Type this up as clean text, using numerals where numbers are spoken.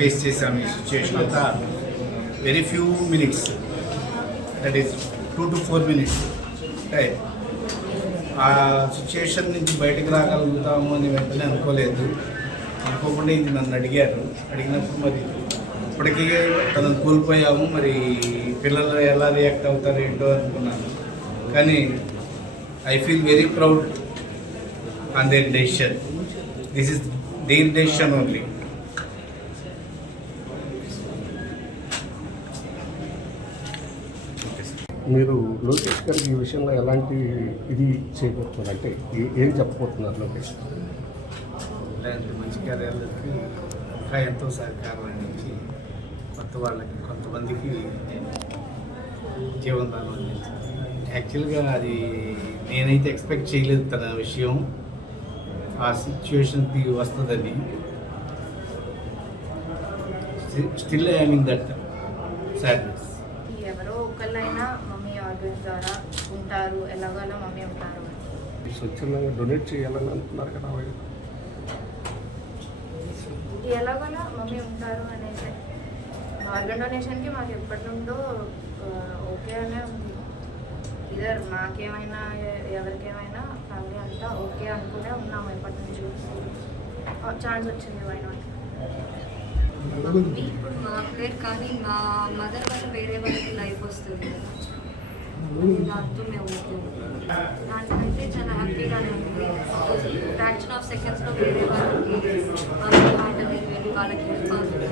Face చేసాము ఈ situation అంతా very few minutes, that is 2 to 4 minutes time. ఆ సిచ్యువేషన్ నుంచి బయటకు రాగలుగుతాము అని వెంటనే అనుకోకుండా ఇది నన్ను అడిగినప్పుడు మరి ఇప్పటికీ తనను కోల్పోయాము, మరి పిల్లలు ఎలా రియాక్ట్ అవుతారు ఏంటో అనుకున్నాను. కానీ I feel very proud on their decision. This is their decision only. మీరు లోకేష్ గారికి ఈ విషయంలో ఎలాంటి ఇది చేయబోతున్నారు, అంటే ఏం చెప్పబోతున్నారు లోకేష్? ఇలాంటి మంచి కార్యాలకి ఇంకా ఎంతో సహకారం అందించి కొంతమందికి జీవనదానం అందించారు. యాక్చువల్గా అది నేనైతే ఎక్స్పెక్ట్ చేయలేదు తన విషయం ఆ సిచ్యువేషన్కి వస్తుందని. Still I mean that sadness. ఎవరో ఒకళ్ళైనా మమ్మీ ఆర్గన్స్ ద్వారా ఉంటారు, ఎలాగోలా మమ్మీ ఉంటారు. స్వచ్ఛందంగా డొనేట్ చేయాలని అంటున్నారు కదా, ఎలాగోలా మమ్మీ ఉంటారు అనేసి ఆర్గన్ డొనేషన్కి మాకు ఎప్పటి నుండో ఓకే అనే ఉంది. ఇద్దరు మాకేమైనా ఎవరికేమైనా ఫ్యామిలీ అంతా ఓకే అనుకునే ఉన్నాము ఎప్పటి నుంచి. ఛాన్స్ వచ్చింది వై నాట్. ఇప్పుడు మా పేరు కానీ మా మదర్ వల్ల వేరే వాళ్ళకి లైఫ్ వస్తుంది కదా, దాంతో మేము దానికైతే చాలా హ్యాపీగానే ఉంది. ఫ్రాక్షన్ ఆఫ్ సెకండ్స్లో వేరే వాళ్ళకి హార్ట్ అనేది వెళ్ళి వాళ్ళకి హెల్ప్ అవుతుంది.